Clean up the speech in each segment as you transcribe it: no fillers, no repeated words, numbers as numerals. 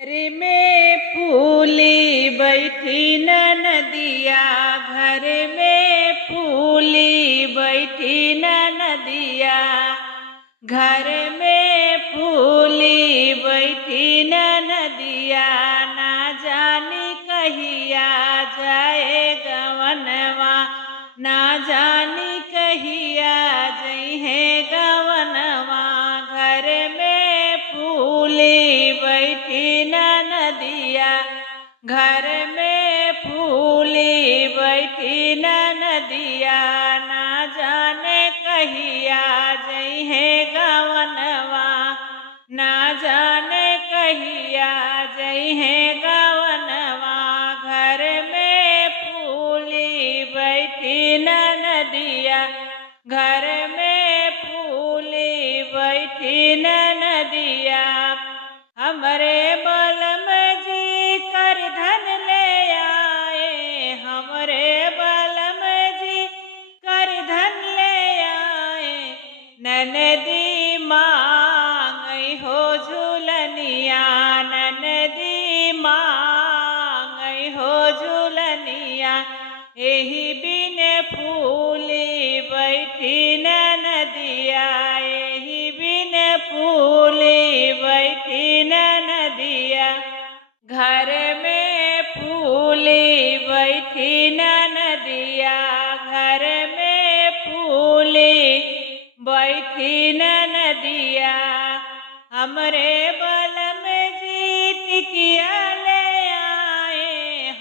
घर में फूली बैठी न नदिया, घर में फूली बैठी न नदिया, घर में फूली बैठी न नदिया, ना जानी कहिया जाए गवनवा, ना जानी कहिया जइहे गवनवा। घर में फूली बैठी न नदिया, घर में फूली बैठी न नदिया, ना जाने कहिया जइहे गवनवा, ना जाने कहिया जइहे गवनवा। घर में फूली बैठी न नदिया, घर में फूली बैठी न नदिया। हमरे बलम जी कर धन ले आए, हमरे बलम जी कर धन ले आए, ननदी मांगई हो झूलनिया, ननदी मांगई हो झूलनिया। एही बिन फूली बैठी न नदिया, एही बिन फूली बैठी न नदिया। घर में फूली बैठी न नदिया, घर में फूली बैठी न नदिया। हमरे बलम जी टिकिया ले आए,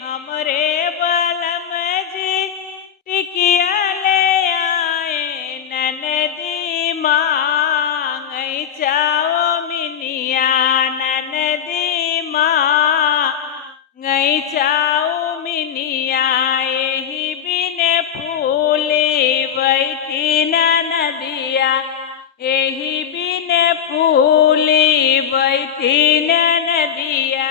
हमरे बलम जी टिकिया ले आए, ननदी मांगई चाओ मिनिया, ननदी मांगई चाओ मिनिया। एही बिन फूली बैठी न नदिया, एही बिन फूली बैठी न नदिया।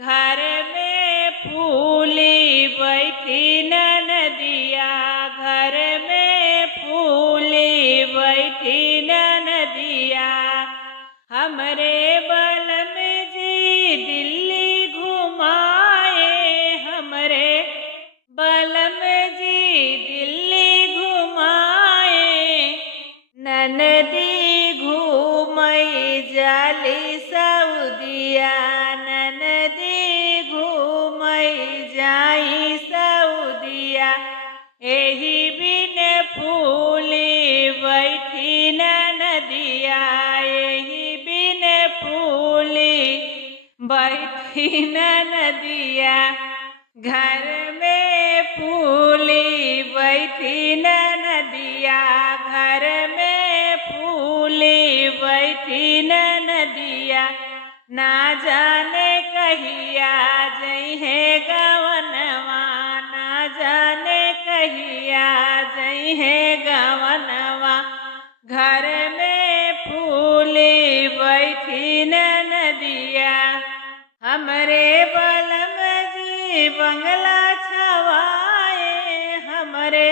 घर में फूली बैठी न नदिया, घर में फूली बैठी न नदिया। हमरे बलम जी दिल्ली घुमाए, हमरे बलम जी दिल्ली घुमाए, ननदी घूमई जाली सऊदिया, ननदी घूमई जाई सऊदिया। एही बिन फूली बैठी न नदिया, एही बिन फूली बैठी न नदिया। घर में फूली बैठी न नदिया, घर में फूली बैठी न नदिया। ना जाने कहिया जइहे गवनवा, ना जाने कहिया जइहे गवनवा। घर में फूली बैठी न नदिया। हमरे बलम जी बंगला छवाए, हमरे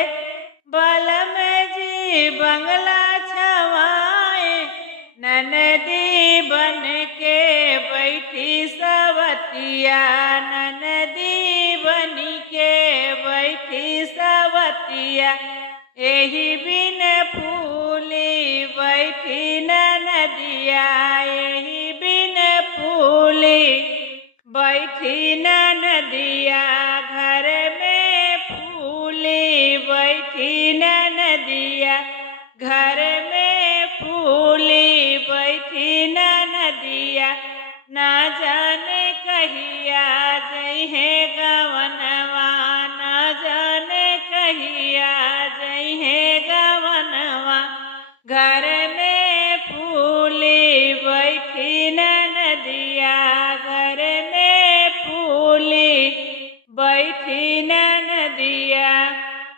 बलम जी बंगला छवाए, ननदी बन के बैठी सवतिया, ननदी बन के बैठी सवतिया। एही बिन फूली बैठी न नदिया, एही बिन फूली बैठी न नदिया। घर में फूली बैठी न नदिया, घर में